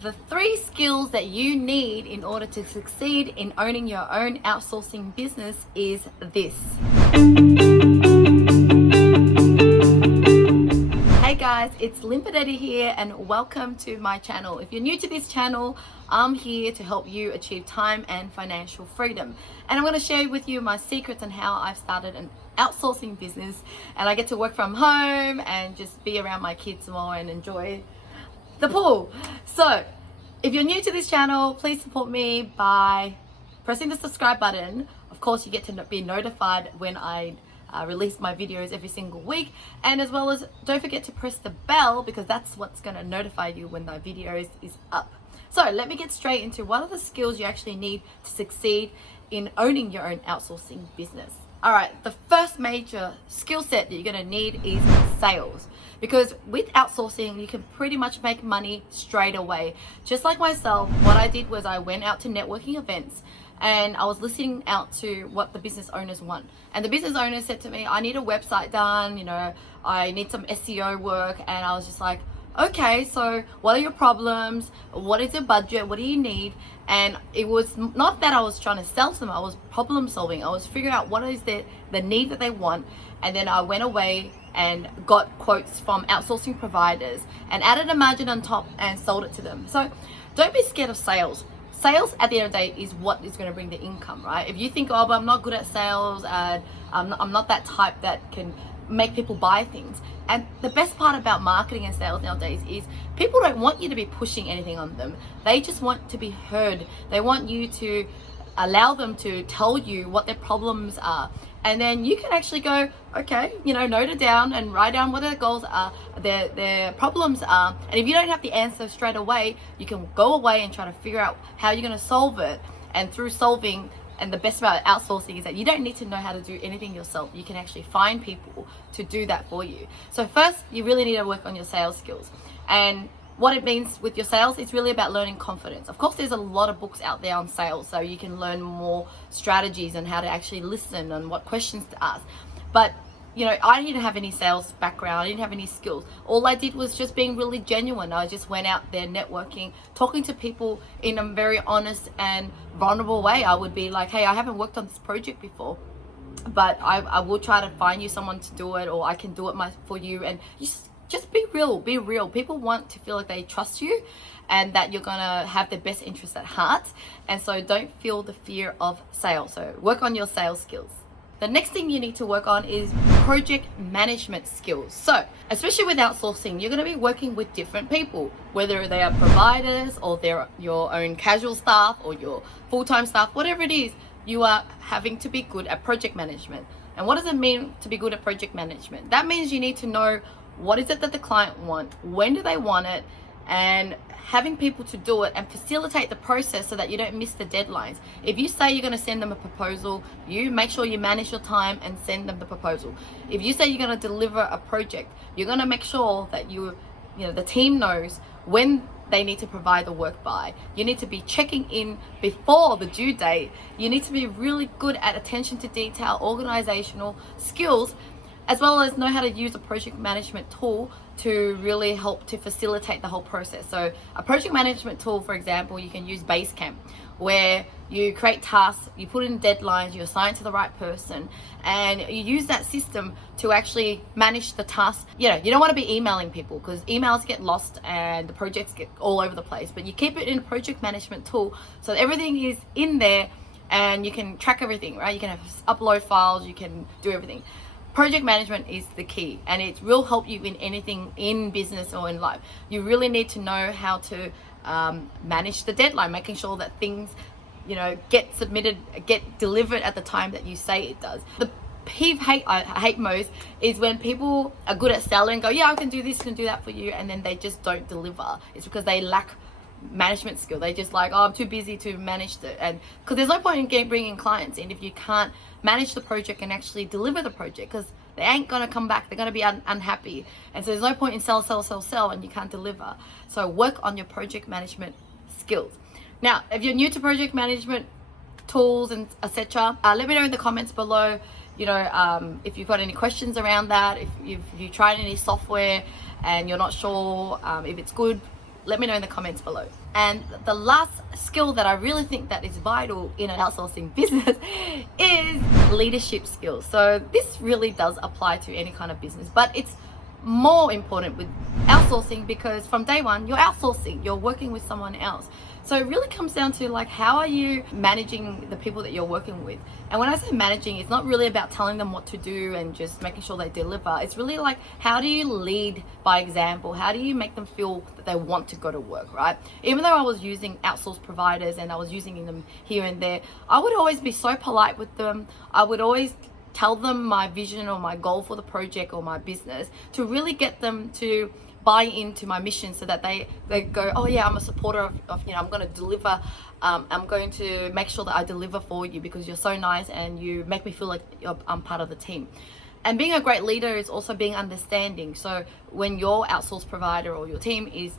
the 3 skills that you need in order to succeed in owning your own outsourcing business is this. Hey guys, it's Linh Podetti here and welcome to my channel. If you're new to this channel, I'm here to help you achieve time and financial freedom. And I'm going to share with you my secrets on how I've started an outsourcing business, and I get to work from home and just be around my kids more and enjoy the pool. So if you're new to this channel, please support me by pressing the subscribe button. Of course, you get to be notified when I release my videos every single week, and as well as don't forget to press the bell, because that's what's going to notify you when my videos is up. So let me get straight into what are the skills you actually need to succeed in owning your own outsourcing business. All right, the first major skill set that you're going to need is sales, because with outsourcing you can pretty much make money straight away. Just like myself, what I did was I went out to networking events and I was listening out to what the business owners want. And the business owners said to me, I need a website done, I need some SEO work. And I was just like, okay, so what are your problems? What is your budget? What do you need? And it was not that I was trying to sell to them, I was problem solving. I was figuring out what is the need that they want. And then I went away and got quotes from outsourcing providers and added a margin on top and sold it to them. So don't be scared of sales. Sales at the end of the day is what is going to bring the income, right? If you think, oh, but I'm not good at sales and I'm not that type that can make people buy things. And the best part about marketing and sales nowadays is people don't want you to be pushing anything on them. They just want to be heard. They want you to allow them to tell you what their problems are. And then you can actually go, okay, note it down and write down what their goals are, their problems are. And if you don't have the answer straight away, you can go away and try to figure out how you're going to solve it. And through solving, and the best about outsourcing is that you don't need to know how to do anything yourself. You can actually find people to do that for you. So first, you really need to work on your sales skills. And what it means with your sales is really about learning confidence. Of course, there's a lot of books out there on sales, so you can learn more strategies and how to actually listen and what questions to ask. But I didn't have any sales background. I didn't have any skills. All I did was just being really genuine. I just went out there networking, talking to people in a very honest and vulnerable way. I would be like, hey, I haven't worked on this project before, but I will try to find you someone to do it, or I can do it for you. And you just be real. People want to feel like they trust you and that you're gonna have their best interests at heart. And so don't feel the fear of sales. So work on your sales skills. The next thing you need to work on is project management skills. So especially with outsourcing, you're gonna be working with different people, whether they are providers or they're your own casual staff or your full-time staff, whatever it is, you are having to be good at project management. And what does it mean to be good at project management? That means you need to know what is it that the client wants, when do they want it, and having people to do it and facilitate the process so that you don't miss the deadlines. If you say you're going to send them a proposal, you make sure you manage your time and send them the proposal. If you say you're going to deliver a project, you're going to make sure that the team knows when they need to provide the work by. You need to be checking in before the due date. You need to be really good at attention to detail, organizational skills, as well as know how to use a project management tool to really help to facilitate the whole process. So a project management tool, for example, you can use Basecamp, where you create tasks, you put in deadlines, you assign to the right person, and you use that system to actually manage the tasks. You don't want to be emailing people, because emails get lost and the projects get all over the place. But you keep it in a project management tool so that everything is in there and you can track everything, right? You can upload files, you can do everything. Project management is the key, and it will help you in anything in business or in life. You really need to know how to manage the deadline, making sure that things get submitted, get delivered at the time that you say it does. The I hate most is when people are good at selling and go, yeah, I can do this, can do that for you, and then they just don't deliver. It's because they lack management skill. They just like, oh, I'm too busy to manage it. And because there's no point in bringing clients in if you can't manage the project and actually deliver the project, because they ain't gonna come back. They're gonna be unhappy. And so there's no point in sell and you can't deliver. So work on your project management skills. Now, if you're new to project management tools and etc., let me know in the comments below, if you've got any questions around that, if you tried any software and you're not sure if it's good, let me know in the comments below. And the last skill that I really think that is vital in an outsourcing business is leadership skills. So this really does apply to any kind of business, but it's more important with outsourcing because from day one you're outsourcing, you're working with someone else. So it really comes down to like, how are you managing the people that you're working with? And when I say managing, it's not really about telling them what to do and just making sure they deliver. It's really like, how do you lead by example? How do you make them feel that they want to go to work, right? Even though I was using outsourced providers and I was using them here and there, I would always be so polite with them. I would always tell them my vision or my goal for the project or my business to really get them to buy into my mission, so that they go, oh yeah, I'm a supporter of I'm going to deliver. I'm going to make sure that I deliver for you because you're so nice and you make me feel like I'm part of the team. And being a great leader is also being understanding. So when your outsourced provider or your team is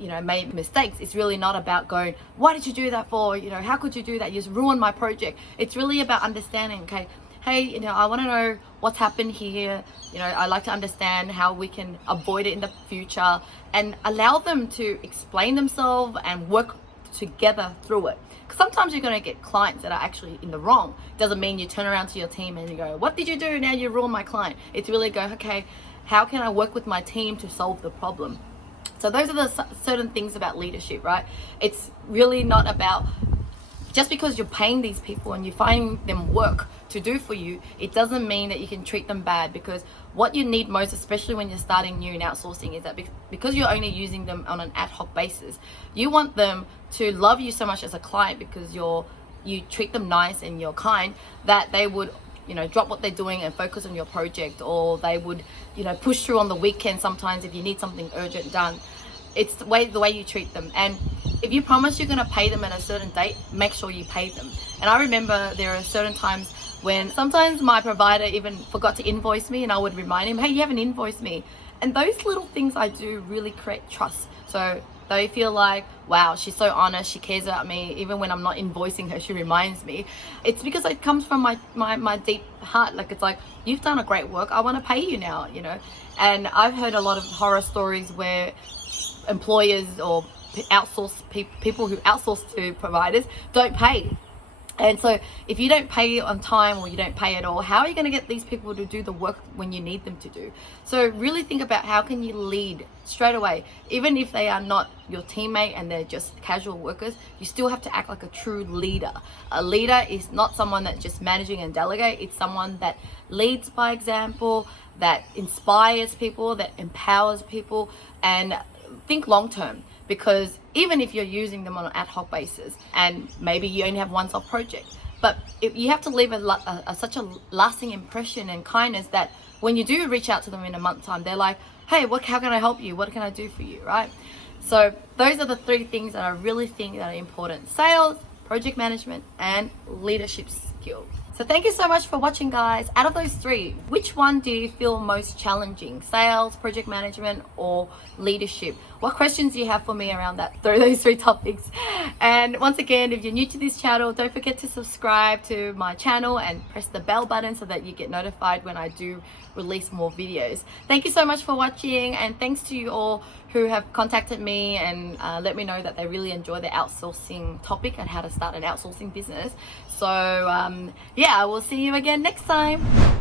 made mistakes, it's really not about going, why did you do that for? How could you do that? You just ruined my project. It's really about understanding, okay, hey, I want to know what's happened here. I like to understand how we can avoid it in the future, and allow them to explain themselves and work together through it. Because sometimes you're going to get clients that are actually in the wrong. Doesn't mean you turn around to your team and you go, what did you do? Now you ruined my client. It's really go, okay, how can I work with my team to solve the problem? So those are the certain things about leadership, right? It's really not about just because you're paying these people and you're finding them work to do for you, it doesn't mean that you can treat them bad. Because what you need most, especially when you're starting new in outsourcing, is that because you're only using them on an ad hoc basis, you want them to love you so much as a client because you treat them nice and you're kind, that they would drop what they're doing and focus on your project, or they would push through on the weekend sometimes if you need something urgent done. It's the way you treat them. And if you promise you're going to pay them at a certain date, make sure you pay them. And I remember there are certain times when sometimes my provider even forgot to invoice me, and I would remind him, hey, you haven't invoiced me. And those little things I do really create trust. So they feel like, wow, she's so honest, she cares about me. Even when I'm not invoicing her, she reminds me. It's because it comes from my deep heart. Like, it's like, you've done a great work, I want to pay you now, And I've heard a lot of horror stories where employers or people who outsource to providers don't pay. And so if you don't pay on time or you don't pay at all, how are you going to get these people to do the work when you need them to do? So really think about, how can you lead straight away? Even if they are not your teammate and they're just casual workers, you still have to act like a true leader. A leader is not someone that's just managing and delegate. It's someone that leads by example, that inspires people, that empowers people, and think long term. Because even if you're using them on an ad hoc basis and maybe you only have one-off project, but if you have to leave such a lasting impression and kindness that when you do reach out to them in a month's time, they're like, hey, how can I help you? What can I do for you, right? So those are the 3 things that I really think that are important: sales, project management, and leadership skills. So thank you so much for watching, guys. Out of those 3, which one do you feel most challenging? Sales, project management, or leadership? What questions do you have for me around those 3 topics? And once again, if you're new to this channel, don't forget to subscribe to my channel and press the bell button so that you get notified when I do release more videos. Thank you so much for watching, and thanks to you all who have contacted me and let me know that they really enjoy the outsourcing topic and how to start an outsourcing business. So yeah, I will see you again next time.